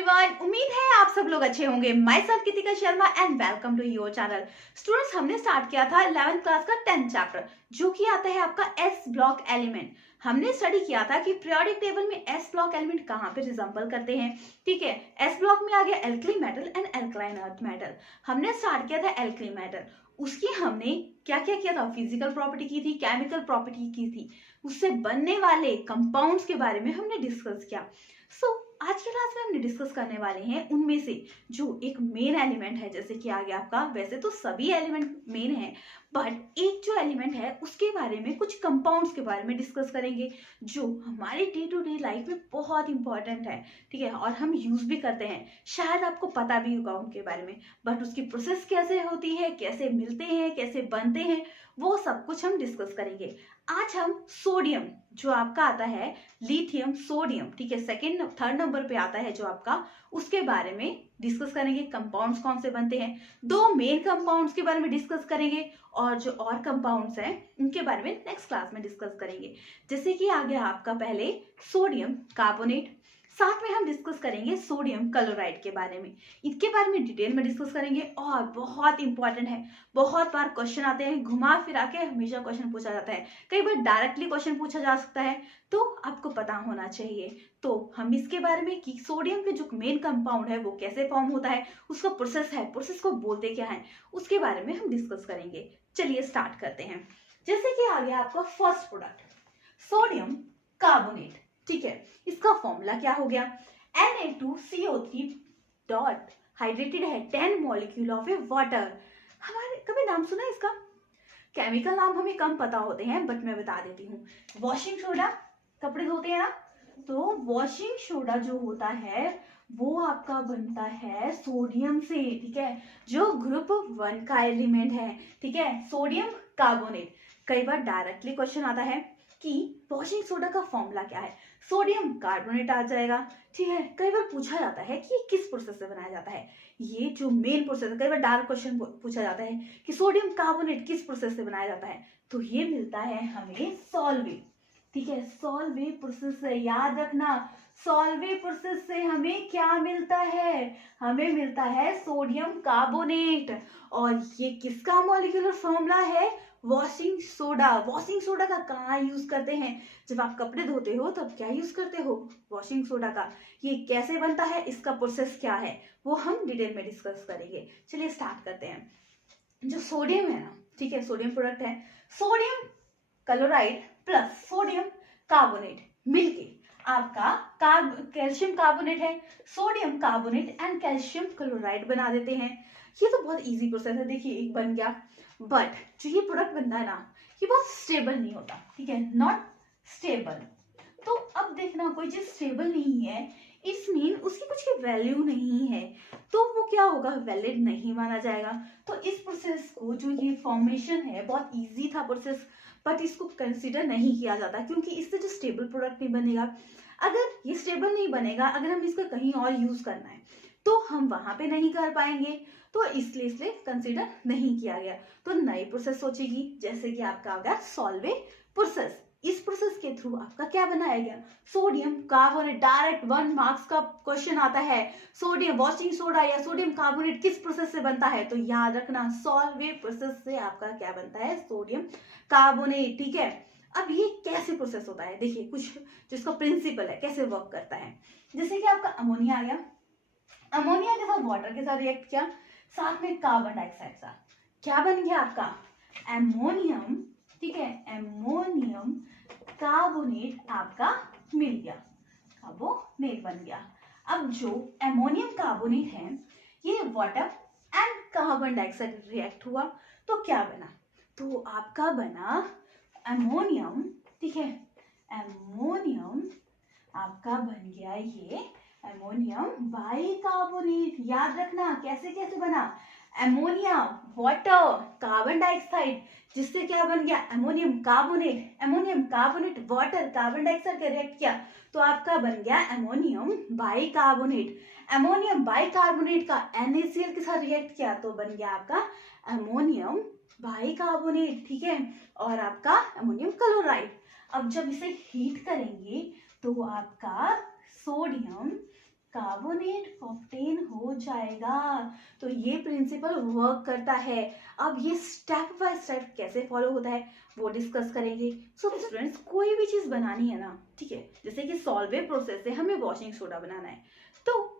Everyone, उम्मीद है आप सब लोग अच्छे होंगे। Myself Kritika Sharma and welcome to your channel. Students, हमने स्टार्ट किया था 11th क्लास का 10th चैप्टर, जो कि आता है आपका एस ब्लॉक एलिमेंट। हमने स्टडी किया था कि पीरियोडिक टेबल में एस ब्लॉक एलिमेंट कहाँ पे रिजेंबल करते हैं। ठीक है, एस ब्लॉक में आ गया alkali metal and alkaline earth metal. हमने स्टार्ट किया था एल्कली मेटल, उसकी हमने क्या क्या किया था, फिजिकल प्रॉपर्टी की थी, केमिकल प्रॉपर्टी की थी, उससे बनने वाले कंपाउंड्स के बारे में हमने डिस्कस किया। आज की क्लास में हमने डिस्कस करने वाले हैं उनमें से जो एक मेन एलिमेंट है, जैसे कि आ गया आपका, वैसे तो सभी एलिमेंट मेन है, बट एक जो एलिमेंट है उसके बारे में, कुछ कंपाउंड्स के बारे में डिस्कस करेंगे जो हमारे डे टू डे लाइफ में बहुत इंपॉर्टेंट है। ठीक है, और हम यूज भी करते हैं, शायद आपको पता भी होगा उनके बारे में, बट उसकी प्रोसेस कैसे होती है, कैसे मिलते हैं, कैसे बनते हैं, वो सब कुछ हम डिस्कस करेंगे। आज हम सोडियम, जो आपका आता है लिथियम सोडियम, ठीक है, सेकंड थर्ड नंबर पे आता है जो आपका, उसके बारे में डिस्कस करेंगे। कंपाउंड्स कौन से बनते हैं, दो मेन कंपाउंड्स के बारे में डिस्कस करेंगे, और जो और कंपाउंड्स हैं उनके बारे में नेक्स्ट क्लास में डिस्कस करेंगे। जैसे कि आ गया आपका पहले सोडियम कार्बोनेट, साथ में हम डिस्कस करेंगे सोडियम क्लोराइड के बारे में, इनके बारे में डिटेल में डिस्कस करेंगे। और बहुत इंपॉर्टेंट है, बहुत बार क्वेश्चन आते हैं, घुमा फिरा के हमेशा क्वेश्चन पूछा जाता है, कई बार डायरेक्टली क्वेश्चन पूछा जा सकता है, तो आपको पता होना चाहिए। तो हम इसके बारे में कि सोडियम के जो मेन कंपाउंड है वो कैसे फॉर्म होता है, उसका प्रोसेस है, प्रोसेस को बोलते क्या है, उसके बारे में हम डिस्कस करेंगे। चलिए स्टार्ट करते हैं। जैसे कि आ गया आपका फर्स्ट प्रोडक्ट सोडियम कार्बोनेट। ठीक है, इसका फॉर्मूला क्या हो गया, Na2CO3 डॉट हाइड्रेटेड है 10 मॉलिक्यूल ऑफ ए वाटर। हमारे कभी नाम सुना इसका, केमिकल नाम हमें कम पता होते हैं, बट मैं बता देती हूँ। वॉशिंग सोडा, कपड़े धोते हैं ना, तो वॉशिंग सोडा जो होता है वो आपका बनता है सोडियम से। ठीक है, जो ग्रुप 1 का एलिमेंट है। ठीक है, सोडियम कार्बोनेट। कई बार डायरेक्टली क्वेश्चन आता है कि वॉशिंग सोडा का फॉर्मूला क्या है, सोडियम कार्बोनेट आ जाएगा। ठीक है, कई बार पूछा जाता है कि किस प्रोसेस से बनाया जाता है, ये जो मेन प्रोसेस है, कई बार डायरेक्ट क्वेश्चन पूछा जाता है कि सोडियम कार्बोनेट किस प्रोसेस से बनाया जाता है, तो ये मिलता है हमें सॉल्वे। ठीक है, सॉल्वे प्रोसेस से, याद रखना, सॉल्वे प्रोसेस से हमें क्या मिलता है, हमें मिलता है सोडियम कार्बोनेट। और ये किसका मॉलिक्यूलर फॉर्मूला है, वॉशिंग सोडा। वॉशिंग सोडा का कहाँ यूज करते हैं, जब आप कपड़े धोते हो तब क्या यूज करते हो, वॉशिंग सोडा का। ये कैसे बनता है, इसका प्रोसेस क्या है, वो हम डिटेल में डिस्कस करेंगे। चलिए स्टार्ट करते हैं। जो सोडियम है ना, ठीक है, सोडियम प्रोडक्ट है, sodium chloride plus sodium carbonate मिलके आपका कैल्शियम कार्बोनेट है, sodium carbonate and calcium chloride बना देते हैं। ये तो बहुत इजी प्रोसेस है, देखिए एक बन गया। बट जो ये प्रोडक्ट बनता है ना, ये बहुत स्टेबल नहीं होता। ठीक है, नॉट स्टेबल। तो अब देखना, कोई चीज स्टेबल नहीं है, इस मीन उसकी कुछ की वैल्यू नहीं है, तो वो क्या होगा, वैलिड नहीं माना जाएगा। तो इस प्रोसेस को, जो ये फॉर्मेशन है, बहुत इजी था प्रोसेस, बट इसको कंसीडर नहीं किया जाता, क्योंकि इससे जो स्टेबल प्रोडक्ट नहीं बनेगा। अगर ये स्टेबल नहीं बनेगा, अगर हम इसका कहीं और यूज करना है तो हम वहां पे नहीं कर पाएंगे, तो इसलिए कंसीडर नहीं किया गया। तो नई प्रोसेस सोचेगी, जैसे कि आपका आ गया सॉल्वे प्रोसेस। इस प्रोसेस के थ्रू आपका क्या बनाया गया, सोडियम कार्बोनेट। डायरेक्ट 1 मार्क्स का क्वेश्चन आता है, सोडियम वॉशिंग सोडा या सोडियम कार्बोनेट किस प्रोसेस से बनता है, तो याद रखना सॉल्वे प्रोसेस से आपका क्या बनता है, सोडियम कार्बोनेट। ठीक है, अब ये कैसे प्रोसेस होता है, देखिए कुछ जिसका प्रिंसिपल है, कैसे वर्क करता है। जैसे कि आपका अमोनिया आ गया, अमोनिया के साथ वाटर के साथ रिएक्ट किया, साथ में कार्बन डाइऑक्साइड का क्या बन गया आपका, एमोनियम। ठीक है, एमोनियम कार्बोनेट आपका मिल गया, कार्बोनेट बन गया। अब जो एमोनियम कार्बोनेट है, ये water and carbon dioxide react हुआ, तो क्या बना, तो आपका बना एमोनियम। ठीक है, एमोनियम आपका बन गया ये एमोनियम बाइकार्बोनेट। याद रखना कैसे कैसे बना, एमोनिया, वाटर, कार्बन डाइऑक्साइड, जिससे क्या बन गया, ammonium carbonate. Ammonium carbonate water carbon dioxide का रिएक्ट किया, तो आपका बन गया एमोनियम बाइकार्बोनेट। एमोनियम बाइकार्बोनेट का NaCl के साथ रिएक्ट किया, तो बन गया आपका एमोनियम बाइकार्बोनेट। ठीक है, और आपका अमोनियम क्लोराइड। अब जब इसे हीट करेंगे तो आपका सोडियम कार्बोनेट ऑब्टेन हो जाएगा। तो ये प्रिंसिपल वर्क करता है। अब ये स्टेप बाय स्टेप कैसे फॉलो होता है वो डिस्कस करेंगे। सो स्टूडेंट्स, कोई भी चीज बनानी है ना, ठीक है, जैसे कि सॉल्वे प्रोसेस से हमें वॉशिंग सोडा बनाना है, तो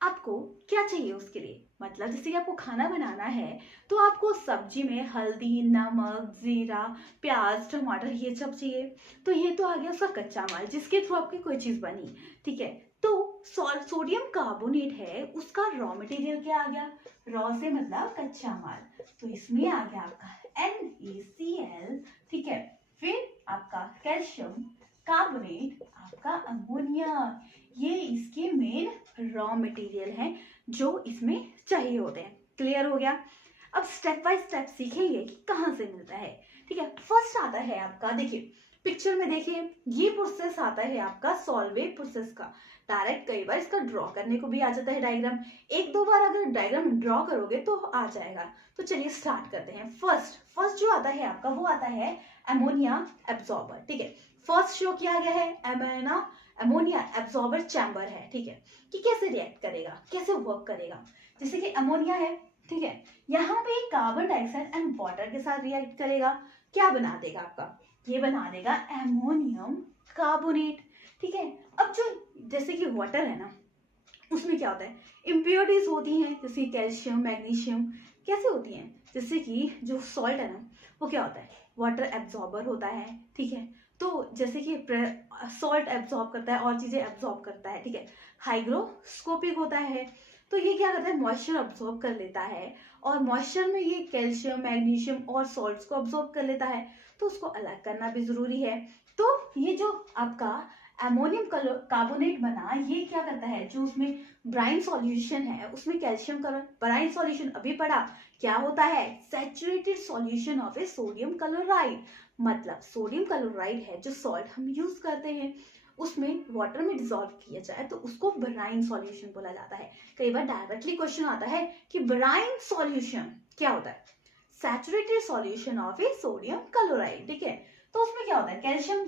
आपको क्या चाहिए उसके लिए, मतलब जैसे कि आपको खाना बनाना है तो आपको सब्जी में हल्दी, नमक, जीरा, प्याज, टमाटर ये सब चाहिए। तो ये तो आ गया उसका कच्चा माल जिसके थ्रू आपकी कोई चीज बनी, ठीक है। तो सोडियम कार्बोनेट है, उसका रॉ मटेरियल क्या आ गया, रॉ से मतलब कच्चा माल, तो इसमें आ गया आपका NaCl, ठीक है। फिर आपका कैल्शियम कार्बोनेट, आपका अमोनिया, ये इसके मेन रॉ मटेरियल हैं जो इसमें चाहिए होते हैं। क्लियर हो गया। अब स्टेप बाय स्टेप सीखेंगे कि कहाँ से मिलता है, ठीक है। फर्स्ट आता है आपका, देखिए पिक्चर में देखिए, ये प्रोसेस आता है आपका सॉल्वे प्रोसेस का। डायरेक्ट कई बार इसका ड्रॉ करने को भी आ जाता है डायग्राम, एक दो बार अगर डायग्राम ड्रॉ करोगे तो आ जाएगा। तो चलिए स्टार्ट करते हैं। फर्स्ट जो आता है आपका वो आता है अमोनिया एब्जॉर्बर, ठीक है। फर्स्ट शो किया गया है अमोनिया एब्जॉर्बर चैम्बर है, ठीक है, कि कैसे रिएक्ट करेगा, कैसे वर्क करेगा। जैसे कि अमोनिया है, ठीक है, यहाँ पे कार्बन डाइऑक्साइड एंड वाटर के साथ रिएक्ट करेगा, क्या बना देगा आपका, ये बना देगा एमोनियम कार्बोनेट, ठीक है। अब जो जैसे कि वाटर है ना, उसमें क्या होता है, इम्प्योरिटीज होती हैं, जैसे कैल्शियम, मैग्नीशियम, कैसे होती हैं, जैसे कि जो सॉल्ट है ना वो क्या होता है, वाटर एब्जॉर्बर होता है, ठीक है। तो जैसे कि सॉल्ट एब्जॉर्ब करता है और चीजें एब्जॉर्ब करता है, ठीक है। हाइग्रोस्कोपिक होता है, तो ये क्या करता है, मॉइस्चर अब्जॉर्ब कर लेता है, और मॉइस्चर में ये कैल्शियम, मैग्नीशियम और सॉल्ट्स को अब्जॉर्ब कर लेता है, तो उसको अलग करना भी जरूरी है। तो ये जो आपका अमोनियम कार्बोनेट बना, ये क्या करता है, जो उसमें ब्राइन सॉल्यूशन है उसमें कैल्शियम कलर, ब्राइन सॉल्यूशन अभी पढ़ा क्या होता है, saturated solution of A sodium chloride, मतलब सोडियम क्लोराइड है जो सॉल्ट हम यूज करते हैं, उसमें वाटर में डिसॉल्व किया जाए तो उसको ब्राइन सॉल्यूशन बोला जाता है। कई बार डायरेक्टली क्वेश्चन आता है कि ब्राइन सॉल्यूशन क्या होता है, saturated solution of A sodium chloride, ठीक है। तो उसमें क्या होता है, कैल्शियम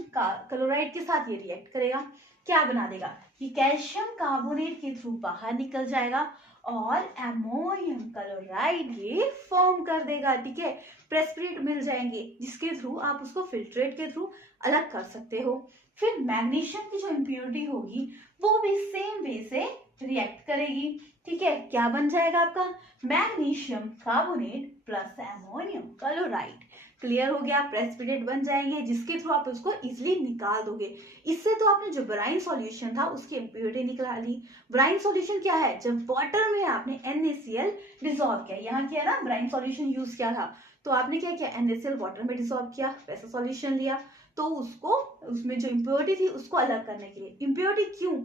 क्लोराइड के साथ ये रिएक्ट करेगा, क्या बना देगा, ये कैल्शियम कार्बोनेट के थ्रू बाहर निकल जाएगा और अमोनियम क्लोराइड ये फॉर्म कर देगा, ठीक है। प्रेसिपिटेट मिल जाएंगे जिसके थ्रू आप उसको फिल्ट्रेट के थ्रू अलग कर सकते हो। फिर मैग्नीशियम की जो इम्प्योरिटी होगी वो भी सेम वे से रिएक्ट करेगी, ठीक है। क्या बन जाएगा आपका, magnesium carbonate plus ammonium chloride. Clear हो गया, प्रेसिपिटेट बन जाएंगे जिसके थ्रू आप उसको इजिली निकाल दोगे। इससे तो आपने जो ब्राइन सॉल्यूशन था उसकी इम्प्योरिटी निकाली। ब्राइन सॉल्यूशन क्या है, जब वाटर में आपने NaCl डिसॉल्व किया, यहाँ किया ना ब्राइन सॉल्यूशन यूज किया था, तो आपने क्या किया, NaCl वाटर में डिसॉल्व किया, वैसा सॉल्यूशन लिया, तो उसको उसमें जो इम्प्योरिटी थी उसको अलग करने के लिए। इम्प्योरिटी क्यों,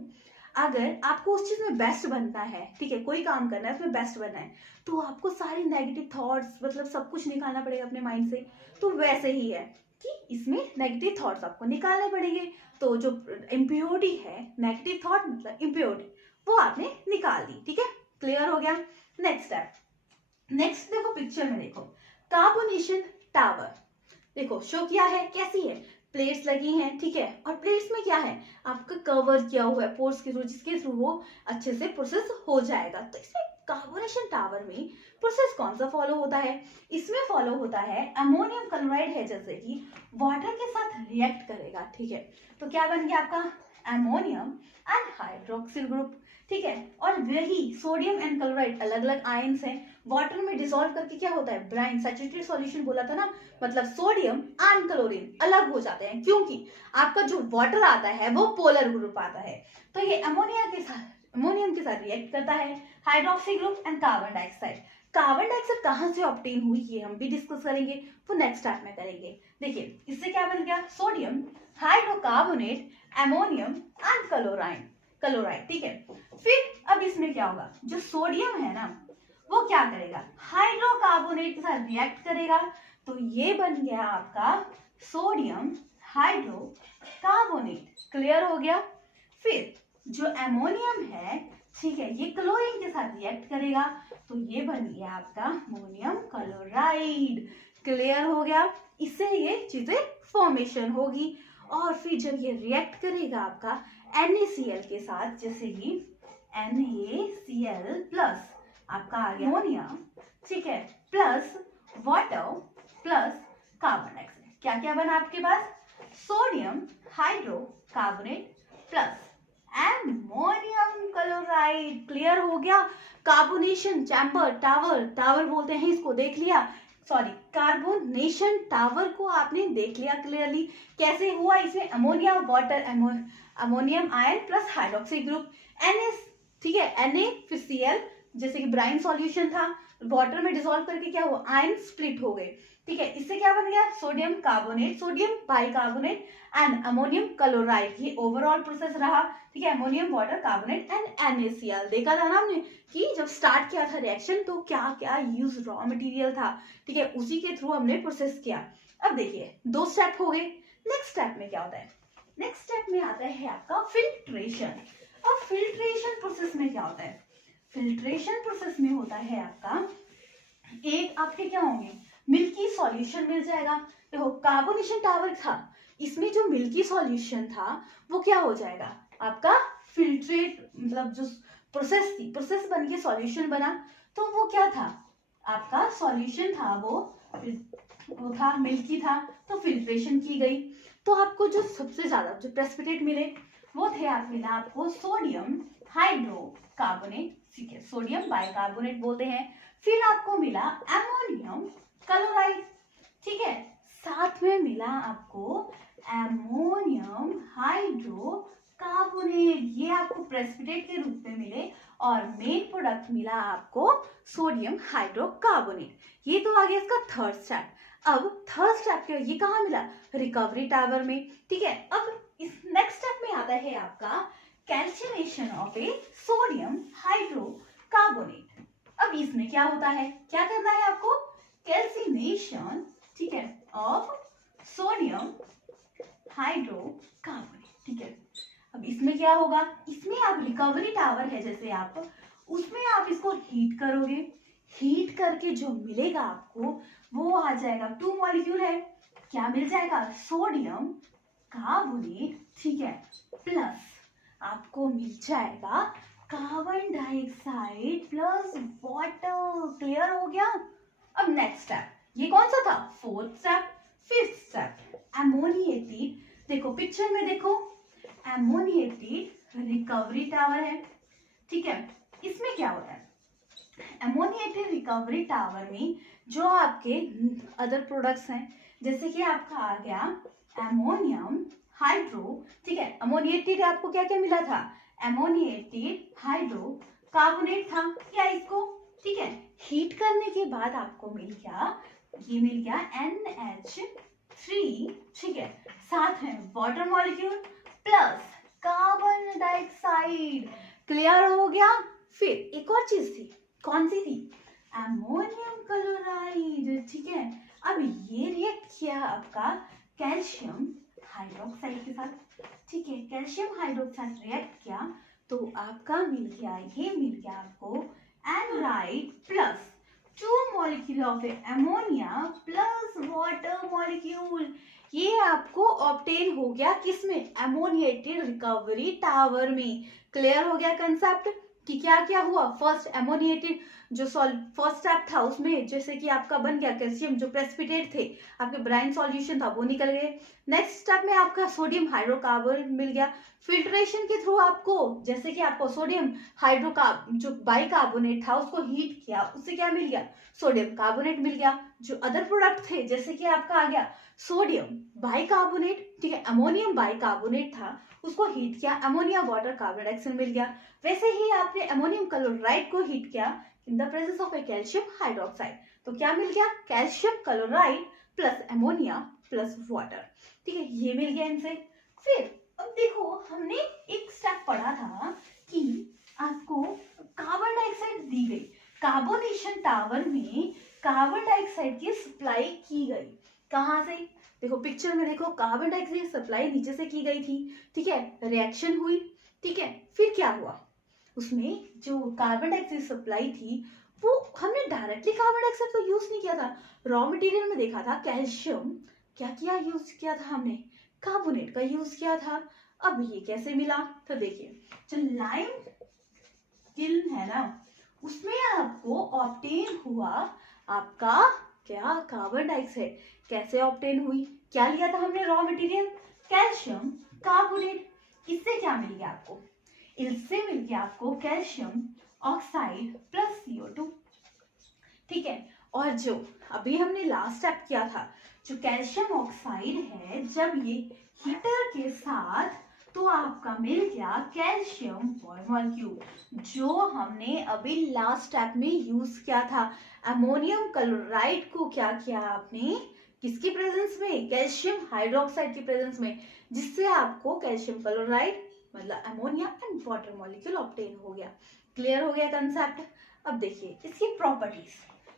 अगर आपको उस चीज में बेस्ट बनना है, ठीक है, कोई काम करना है उसमें बेस्ट बनना है, तो आपको सारे नेगेटिव थॉट्स मतलब सब कुछ निकालना पड़ेगा अपने माइंड से। तो वैसे ही है कि इसमें नेगेटिव थॉट्स आपको निकालने पड़ेंगे। तो जो इम्प्योरिटी है, नेगेटिव थॉट मतलब इम्प्योरिटी, वो आपने निकाल दी, ठीक है। क्लियर हो गया। नेक्स्ट स्टेप, नेक्स्ट देखो पिक्चर में देखो, कार्बोनेशन टावर देखो शो किया है, कैसी है, प्लेट्स लगी हैं, ठीक है, और प्लेट्स में क्या है, आपका कवर किया हुआ है पोर्स के थ्रू, जिसके थ्रू वो अच्छे से प्रोसेस हो जाएगा। तो इसमें कार्बोनेशन टावर में प्रोसेस कौन सा फॉलो होता है, इसमें फॉलो होता है अमोनियम क्लोराइड है जैसे कि वाटर के साथ रिएक्ट करेगा, ठीक है। तो क्या बन गया आपका अमोनियम एंड हाइड्रोक्सिल ग्रुप, ठीक है। और वही सोडियम एंड क्लोराइड अलग अलग आयंस हैं, वाटर में डिसॉल्व करके क्या होता है, ब्राइन सैचुरेटेड सॉल्यूशन बोला था ना, मतलब सोडियम एंड क्लोरीन अलग हो जाते हैं, क्योंकि आपका जो वाटर आता है वो पोलर ग्रुप आता है। तो ये अमोनियम के साथ रिएक्ट करता है, hydroxy group and carbon dioxide. Carbon dioxide कहाँ से ऑब्टेन हुई ये हम भी डिस्कस करेंगे, वो नेक्स्ट स्टेप में करेंगे। देखिए इससे क्या बन गया, sodium hydrocarbonate ammonium and chloride, ठीक है। फिर अब इसमें क्या होगा, जो सोडियम है ना वो क्या करेगा, हाइड्रोकार्बोनेट के साथ रिएक्ट करेगा, तो ये बन गया आपका सोडियम हाइड्रोकार्बोनेट। क्लियर हो गया। फिर जो अमोनियम है, ठीक है, ये क्लोरीन के साथ रिएक्ट करेगा, तो ये बन गया आपका अमोनियम क्लोराइड। क्लियर हो गया। इससे ये चीजें फॉर्मेशन होगी, और फिर जब ये रिएक्ट करेगा आपका NaCl के साथ, जैसे कि NaCl प्लस आपका आ गया अमोनिया, ठीक है, plus water plus carbon dioxide. क्या क्या बना आपके पास? Sodium hydrocarbonate plus ammonium chloride. Clear हो गया? कार्बोनेशन चैम्बर, टावर, टावर बोलते हैं इसको, देख लिया, सॉरी कार्बोनेशन टावर को आपने देख लिया क्लियरली। कैसे हुआ? इसमें ammonia, water, ammonium ion plus hydroxy group, Na, ठीक है, Na फिर Cl, जैसे कि ब्राइन सॉल्यूशन था, वाटर में डिसॉल्व करके क्या हुआ? आयन स्प्लिट हो गए, ठीक है। इससे क्या बन गया? Sodium carbonate, sodium bicarbonate and ammonium chloride. ये ओवरऑल प्रोसेस रहा, ठीक है। Ammonium water carbonate and NaCl। देखा था ना हमने कि जब स्टार्ट किया था रिएक्शन तो क्या क्या यूज रॉ मटेरियल था, ठीक है, उसी के थ्रू हमने प्रोसेस किया। अब देखिए 2 स्टेप हो गए। नेक्स्ट स्टेप में क्या होता है? नेक्स्ट स्टेप में आता है आपका फिल्ट्रेशन। अब फिल्ट्रेशन प्रोसेस में क्या होता है? फिल्ट्रेशन प्रोसेस में होता है आपका, एक आपके क्या होंगे? मिल्की सॉल्यूशन मिल जाएगा। देखो कार्बोनेशन टावर था, इसमें जो मिल्की सॉल्यूशन था वो क्या हो जाएगा? आपका फिल्ट्रेट, मतलब जो प्रोसेस थी, प्रोसेस बन के सॉल्यूशन बना, तो वो क्या था? आपका सॉल्यूशन था वो था मिल्की था, तो फिल्ट्रेशन की गई। तो आपको जो सबसे ज्यादा जो प्रेसिपिटेट मिले वो थे, आप मिला आपको सोडियम हाइड्रोकार्बोनेट, ठीक है, सोडियम बाइकार्बोनेट बोलते हैं। फिर आपको मिला अमोनियम क्लोराइड, ठीक है, साथ में मिला आपको अमोनियम हाइड्रोकार्बोनेट, ये आपको प्रेसिपिटेट के रूप में मिले। और मेन प्रोडक्ट मिला आपको सोडियम हाइड्रोकार्बोनेट। ये तो आ गया इसका थर्ड स्टेप। अब थर्ड स्टेप क्या? ये कहाँ मिला? रिकवरी टावर में, ठीक है। अब इस नेक्स्ट स्टेप में आता है आपका calcination of A sodium hydrocarbonate. अब इसमें क्या होता है? क्या करना है आपको? कैल्सिनेशन, ठीक है, ऑफ सोडियम हाइड्रोकार्बोनेट, ठीक है। अब इसमें क्या होगा? इसमें आप रिकवरी टावर है जैसे आप, उसमें आप इसको हीट करोगे, हीट करके जो मिलेगा आपको वो आ जाएगा, 2 मॉलिक्यूल है, क्या मिल जाएगा? सोडियम कार्बोनेट, ठीक है, प्लस आपको मिल जाएगा carbon dioxide plus water. Clear हो गया? अब नेक्स्ट स्टेप, ये कौन सा था? Fourth step. फिफ्थ स्टेप एमोनिएटेड, देखो पिक्चर में देखो, एमोनिएटेड रिकवरी टावर है, ठीक है। इसमें क्या होता है? एमोनिएटेड रिकवरी टावर में जो आपके अदर प्रोडक्ट्स हैं, जैसे कि आपका आ गया एमोनियम हाइड्रो, ठीक है, अमोनिएटेड आपको क्या क्या मिला था? एमोनिएटेड हाइड्रोकार्बोनेट था क्या इसको, ठीक है। हीट करने के बाद आपको मिल गया, ये मिल गया NH3, ठीक है, साथ में water molecule plus carbon dioxide. Clear हो गया? फिर एक और चीज थी, कौन सी थी? अमोनियम क्लोराइड, ठीक है। अब ये रिएक्ट किया आपका कैल्शियम हाइड्रोक्साइड के साथ, ठीक है, कैल्शियम हाइड्रोक्साइड रिएक्ट किया तो आपका मिल गया, ये मिल गया आपको एनराइड plus 2 molecule of ammonia plus water molecule. ये आपको ऑब्टेन हो गया किसमें? एमोनिएटेड रिकवरी टावर में। क्लियर हो गया कंसेप्ट कि क्या क्या हुआ? फर्स्ट एमोनिएटेड जो फर्स्ट स्टेप था उसमें जैसे कि आपका बन गया कैल्शियम, जो प्रेसिपिटेट थे आपके ब्राइन सॉल्यूशन था वो निकल गए। नेक्स्ट स्टेप में आपका सोडियम हाइड्रोकार्बोनेट मिल गया। फिल्ट्रेशन के थ्रू आपको जैसे कि आपको सोडियम जो बाइकार्बोनेट था उसको हीट किया, उससे क्या मिल गया? सोडियम कार्बोनेट मिल गया। जो अदर प्रोडक्ट थे जैसे कि आपका आ गया सोडियम बाइकार्बोनेट, ठीक है, अमोनियम बाइकार्बोनेट था, उसको हीट किया, अमोनिया वाटर कार्बन डाइऑक्साइड मिल गया। वैसे ही आपने अमोनियम क्लोराइड को हीट किया in the presence of A calcium hydroxide, तो क्या मिल गया? Calcium chloride plus ammonia plus water, ठीक है, ये मिल गया इनसे। फिर अब देखो हमने एक स्टेप पढ़ा था कि आपको कार्बन डाइऑक्साइड दी गई, कार्बोनेशन टावर में कार्बन डाइऑक्साइड की सप्लाई की गई। कहाँ से? देखो पिक्चर में देखो, कार्बन डाइऑक्साइड सप्लाई नीचे से की गई थी, ठीक है, रिएक्शन हुई, ठीक है, फिर क्या हुआ? उसमें जो कार्बन डाइऑक्साइड सप्लाई थी वो हमने डायरेक्टली कार्बन डाइऑक्साइड तो यूज नहीं किया था, रॉ मटेरियल में देखा था कैल्शियम, क्या किया यूज किया था हमने? कार्बोनेट का यूज किया था। अब ये कैसे मिला? तो देखिए जो लाइम किल्न है ना, उसमें आपको ऑब्टेन हुआ आपका क्या, कार्बन डाइऑक्साइड। कैसे ऑब्टेन हुई, क्या लिया था हमने रॉ मटेरियल, कैल्शियम कार्बोनेट। इससे क्या मिल गया आपको, इससे मिल गया आपको कैल्शियम ऑक्साइड प्लस CO2। ठीक है, और जो अभी हमने लास्ट स्टेप किया था, जो कैल्शियम ऑक्साइड है, जब ये हीटर के साथ, तो आपका मिल गया कैल्शियम मॉलिक्यूल, जो हमने अभी लास्ट स्टेप में यूज किया था। अमोनियम क्लोराइड को क्या किया आपने, किसकी प्रेजेंस में, कैल्शियम हाइड्रोक्साइड की प्रेजेंस में, जिससे आपको कैल्शियम क्लोराइड मतलब ammonia and water molecule obtain हो गया। क्लियर हो गया कंसेप्ट। अब देखिए इसकी प्रॉपर्टीज,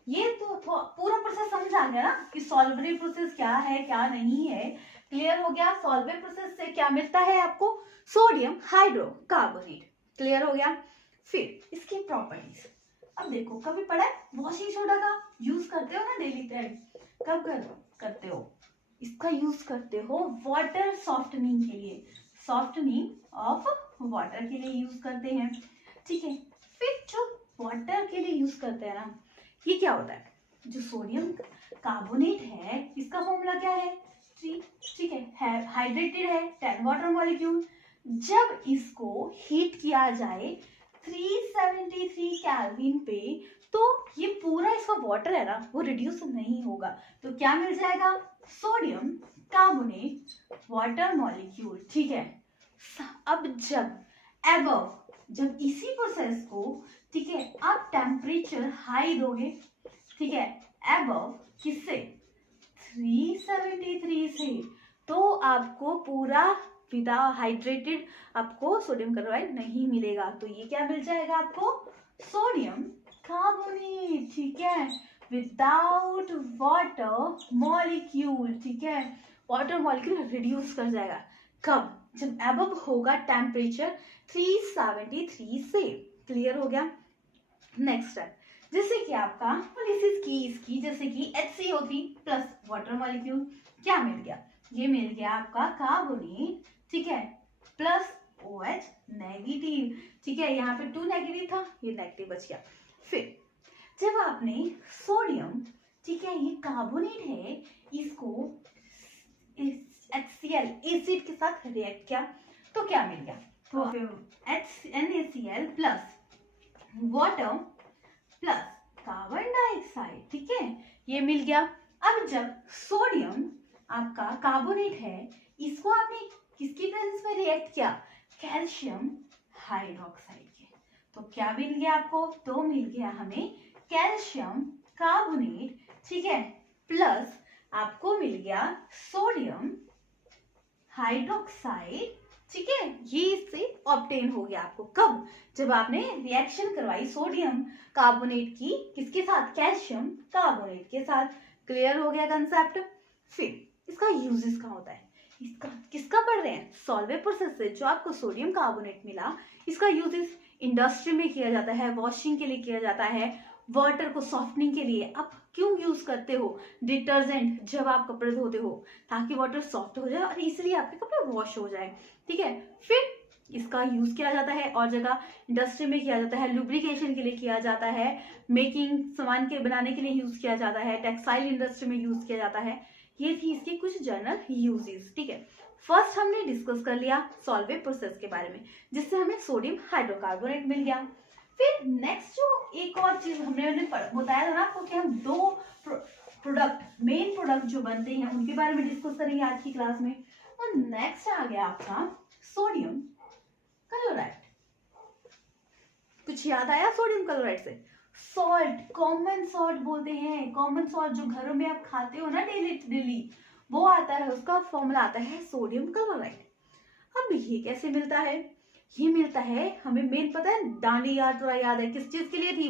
ये तो पूरा प्रोसेस समझ आ गया ना कि सॉल्वरी प्रोसेस क्या है क्या नहीं है। क्लियर हो गया, सॉल्वरी प्रोसेस से क्या मिलता है आपको, सोडियम हाइड्रोकार्बोनेट। क्लियर हो गया। फिर इसकी प्रॉपर्टीज, अब देखो कभी पढ़ा है वॉशिंग सोडा का यूज करते हो ना डेली टाइम, कब करते हो, इसका यूज करते हो वाटर सॉफ्टनिंग के लिए, सॉफ्टनिंग ऑफ वाटर के लिए यूज करते हैं। ठीक है, फिर जो वाटर के लिए यूज करते हैं ना, ये क्या होता है, जो सोडियम कार्बोनेट है, इसका फॉर्मूला क्या है, 3। ठीक है, हाइड्रेटेड है 10 वाटर मॉलिक्यूल। जब इसको हीट किया जाए 373 केल्विन पे, तो ये पूरा इसका वाटर है ना, वो रिड्यूस नहीं होगा, तो क्या मिल जाएगा, सोडियम कार्बोनेट वाटर मॉलिक्यूल। ठीक है, अब जब इसी प्रोसेस को, ठीक है, आप टेम्परेचर हाई दोगे, ठीक है, अबव किससे, 373 से, तो आपको पूरा विदा हाइड्रेटेड आपको सोडियम क्लोराइड नहीं मिलेगा, तो ये क्या मिल जाएगा आपको, सोडियम कार्बोनेट। ठीक है, विदाउट वाटर मॉलिक्यूल। ठीक है, वाटर मॉलिक्यूल रिड्यूस कर जाएगा, कब, जब अबव होगा टेम्परेचर 373 से। क्लियर हो गया। नेक्स्ट है, जैसे कि आपका एनालिसिस की इसकी, जैसे कि HCO3 प्लस वाटर मॉलिक्यूल, क्या मिल गया, ये मिल गया आपका कार्बोनेट, ठीक है, प्लस OH नेगेटिव। ठीक है, यहाँ पे 2 नेगेटिव था, ये नेगेटिव बच गया। फिर जब आपने सोडियम, ठीक है, ये कार्बोनेट है, इसको HCl एसिड के साथ रिएक्ट किया, तो क्या मिल गया, तो NaCl plus water plus carbon dioxide. ठीक है, ये मिल गया। अब जब सोडियम आपका कार्बोनेट है, इसको आपने किसकी प्रेजेंस में रिएक्ट किया, कैल्शियम हाइड्रोक्साइड के, तो क्या मिल गया आपको, तो मिल गया हमें कैल्शियम कार्बोनेट। ठीक है, प्लस आपको मिल गया सोडियम हाइड्रोक्साइड। ठीक है, ये इससे ऑब्टेन हो गया आपको, कब, जब आपने रिएक्शन करवाई सोडियम कार्बोनेट की किसके साथ, कैल्शियम कार्बोनेट के साथ। क्लियर हो गया कंसेप्ट। फिर इसका यूजेस कहाँ होता है, इसका किसका पढ़ रहे हैं, सॉल्वे प्रोसेस से जो आपको सोडियम कार्बोनेट मिला, इसका यूजेस इंडस्ट्री में किया जाता है, वॉशिंग के लिए किया जाता है, वाटर को सॉफ्टनिंग के लिए। आप क्यों यूज करते हो डिटर्जेंट जब आप कपड़े धोते हो, ताकि वाटर सॉफ्ट हो जाए और इसलिए आपके कपड़े वॉश हो जाए। ठीक है, फिर इसका यूज किया जाता है और जगह इंडस्ट्री में किया जाता है, लुब्रिकेशन के लिए किया जाता है, मेकिंग सामान के बनाने के लिए यूज किया जाता है, टेक्सटाइल इंडस्ट्री में यूज किया जाता है। ये थी इसके कुछ जनरल यूजेस। ठीक है, फर्स्ट हमने डिस्कस कर लिया सॉल्वे प्रोसेस के बारे में, जिससे हमें सोडियम हाइड्रोकार्बोनेट मिल गया। फिर नेक्स्ट जो एक और चीज हमने बताया था ना आपको कि हम 2 प्रोडक्ट, मेन प्रोडक्ट जो बनते हैं उनके बारे में डिस्कस करेंगे आज की क्लास में। और नेक्स्ट आ गया आपका सोडियम क्लोराइड। कुछ याद आया सोडियम क्लोराइड से, सॉल्ट, कॉमन सॉल्ट बोलते हैं, कॉमन सॉल्ट जो घरों में आप खाते हो ना डेली, वो आता है, उसका फॉर्मूला आता है सोडियम क्लोराइड। अब ये कैसे मिलता है, ये मिलता है हमें, मेन पता है, डांडी याद, थोड़ा याद है किस चीज के लिए थी,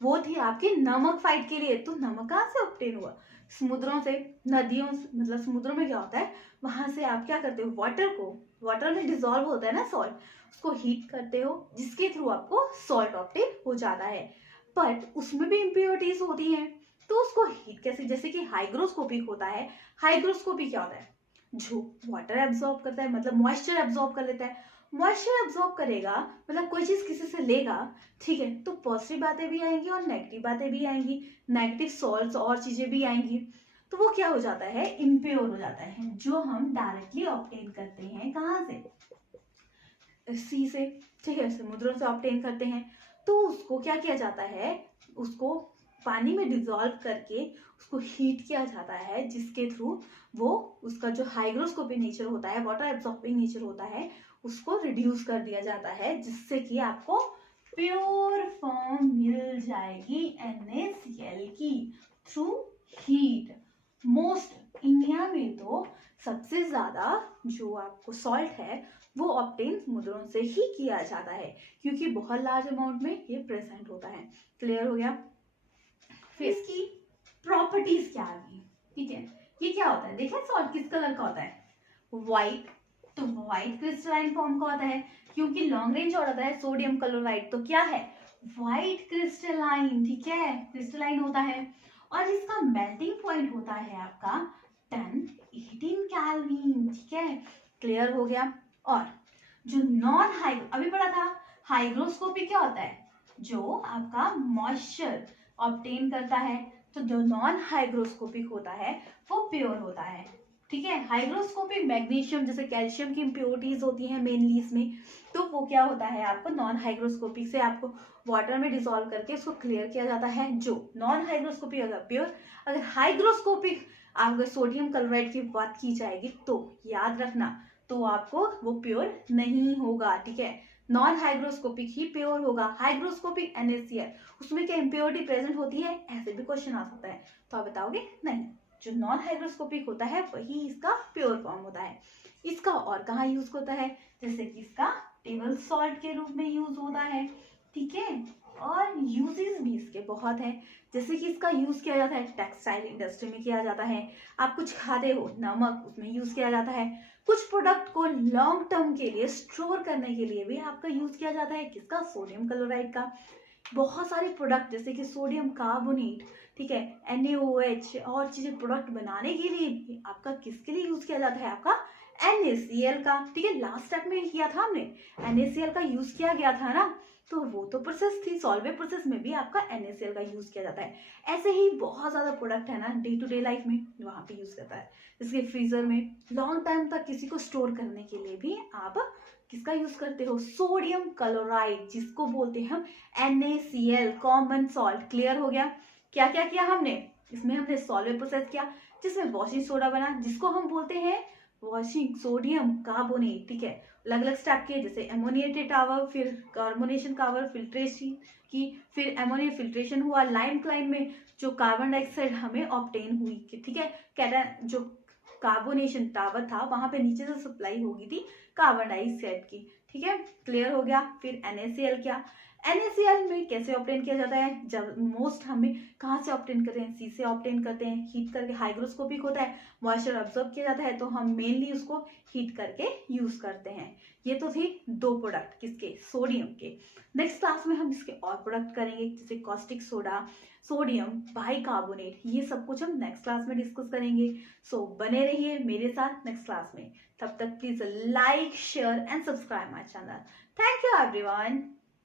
वो थी आपकी नमक फाइट के लिए। तो नमक कहाँ से ऑब्टेन हुआ, समुद्रों से, नदियों से, मतलब समुद्रों में क्या होता है, वहां से आप क्या करते हो, वाटर में डिजोल्व होता है ना सॉल्ट, उसको हीट करते हो, जिसके थ्रू आपको सॉल्ट ऑब्टेन हो जाता है। बट उसमें भी इम्प्योरिटीज होती हैं, तो उसको हीट कैसे, जैसे कि हाइग्रोस्कोपिक होता है। हाइग्रोस्कोपिक क्या होता है, जो वाटर एब्जॉर्ब करता है, मतलब मॉइस्चर एब्जॉर्ब कर लेता है, मॉइस्चर एब्जॉर्ब करेगा, मतलब कोई चीज किसी से लेगा, ठीक है, तो पॉजिटिव बातें भी आएंगी और नेगेटिव बातें भी आएंगी, नेगेटिव सॉल्ट्स और चीजें भी आएंगी, तो वो क्या हो जाता है, इम्प्योर हो जाता है, जो हम डायरेक्टली ऑब्टेन करते हैं कहाँ से, सी से, ठीक है, समुद्रों से ऑब्टेन करते हैं। तो उसको क्या किया जाता है, उसको पानी में डिजोल्व करके उसको हीट किया जाता है, जिसके थ्रू वो उसका जो हाइग्रोस्कोपिक नेचर होता है, वाटर एब्जॉर्बिंग नेचर होता है, उसको रिड्यूस कर दिया जाता है, जिससे कि आपको प्योर फॉर्म मिल जाएगी NaCl की थ्रू हीट। मोस्ट इंडिया में तो सबसे ज्यादा जो आपको सॉल्ट है वो ऑब्टेन समुद्रों से ही किया जाता है, क्योंकि बहुत लार्ज अमाउंट में ये प्रेजेंट होता है। क्लियर हो गया। फिर इसकी प्रॉपर्टीज क्या आ गई, ठीक है, ये क्या होता है, देखिए सॉल्ट किस कलर का होता है, व्हाइट, तो व्हाइट क्रिस्टलाइन फॉर्म का होता है, क्योंकि लॉन्ग रेंज और होता है सोडियम क्लोराइड, तो क्या है, व्हाइट क्रिस्टलाइन, ठीक है, क्रिस्टलाइन होता है, और इसका मेल्टिंग पॉइंट होता है आपका 10-18 केल्विन, ठीक है, क्लियर हो गया। और जो नॉन हाइग्रो, अभी पढ़ा था, हाइग्रोस्कोपी क्या होता है, जो आपका मॉइस्चर ऑब्टेन करता है, तो जो नॉन हाइग्रोस्कोपिक होता है वो प्योर होता है, ठीक है। हाइग्रोस्कोपिक मैग्नीशियम जैसे कैल्शियम की इम्प्योरिटीज होती हैं मेनली इसमें, तो वो क्या होता है, आपको नॉन हाइग्रोस्कोपिक से आपको वाटर में डिसॉल्व करके उसको क्लियर किया जाता है, जो नॉन हाइग्रोस्कोपिक होगा प्योर। अगर हाइग्रोस्कोपिक अगर सोडियम क्लोराइड की बात की जाएगी तो याद रखना, तो आपको वो प्योर नहीं होगा, ठीक है, नॉन हाइग्रोस्कोपिक ही प्योर होगा। हाइग्रोस्कोपिक NaCl, उसमें क्या इम्प्योरिटी प्रेजेंट होती है, ऐसे भी क्वेश्चन आ सकता है, तो आप बताओगे नहीं, जो नॉन हाइग्रोस्कोपिक होता है वही इसका प्योर फॉर्म होता है। इसका और कहाँ यूज होता है, जैसे कि इसका टेबल सॉल्ट के रूप में यूज होता है, ठीक है, और यूजेस भी इसके बहुत है, जैसे कि इसका यूज किया जाता है टेक्सटाइल इंडस्ट्री में किया जाता है, आप कुछ खाते हो नमक, उसमें यूज किया जाता है, कुछ प्रोडक्ट को लॉन्ग टर्म के लिए स्टोर करने के लिए भी आपका यूज किया जाता है, किसका, सोडियम क्लोराइड का। बहुत सारे प्रोडक्ट जैसे कि सोडियम कार्बोनेट, ठीक है, NaOH और चीजें प्रोडक्ट बनाने के लिए भी आपका किसके लिए यूज किया जाता है, आपका NaCl का, ठीक है, लास्ट स्टेप में किया था हमने, NaCl का यूज किया गया था ना, तो वो तो प्रोसेस थी, सॉल्वे प्रोसेस में भी आपका NaCl का यूज किया जाता है। ऐसे ही बहुत ज्यादा प्रोडक्ट है ना डे टू डे लाइफ में, वहां पे यूज करता है, जैसे फ्रीजर में लॉन्ग टाइम तक किसी को स्टोर करने के लिए भी आप किसका यूज करते हो, सोडियम क्लोराइड, जिसको बोलते हैं हम NaCl, कॉमन सॉल्ट। क्लियर हो गया। क्या क्या किया हमने, इसमें हमने सॉल्वे प्रोसेस किया, जिसमें वॉशिंग सोडा बना, जिसको हम बोलते हैं वॉशिंग सोडियम कार्बोनेट, ठीक है, अलग अलग स्टेप किए, जैसे एमोनिएटेड टावर, फिर कार्बोनेशन टावर, फिल्ट्रेशन की, फिर एमोनिया फिल्ट्रेशन हुआ, लाइम क्लाइम में जो कार्बन डाइऑक्साइड हमें ऑब्टेन हुई, ठीक है, कैटा जो कार्बोनेशन टावर था वहां पे नीचे से सप्लाई होगी थी कार्बन डाइऑक्साइड की, ठीक है, क्लियर हो गया। फिर NaCl क्या, NaCl में कैसे ऑब्टेन किया जाता है, जब मोस्ट हमें कहाँ से ऑब्टेन करते हैं, सी से ऑब्टेन करते हैं, हीट करके, हाइग्रोस्कोपिक होता है, मॉइस्चर अब्सॉर्ब किया जाता है, तो हम मेनली उसको हीट करके यूज करते हैं। ये तो थी दो प्रोडक्ट किसके, सोडियम के। नेक्स्ट क्लास में हम इसके और प्रोडक्ट करेंगे, जैसे कॉस्टिक सोडा, सोडियम बाइकार्बोनेट, ये सब कुछ हम नेक्स्ट क्लास में डिस्कस करेंगे। सो बने रहिए मेरे साथ नेक्स्ट क्लास में, तब तक please like share and subscribe my channel. Thank you everyone.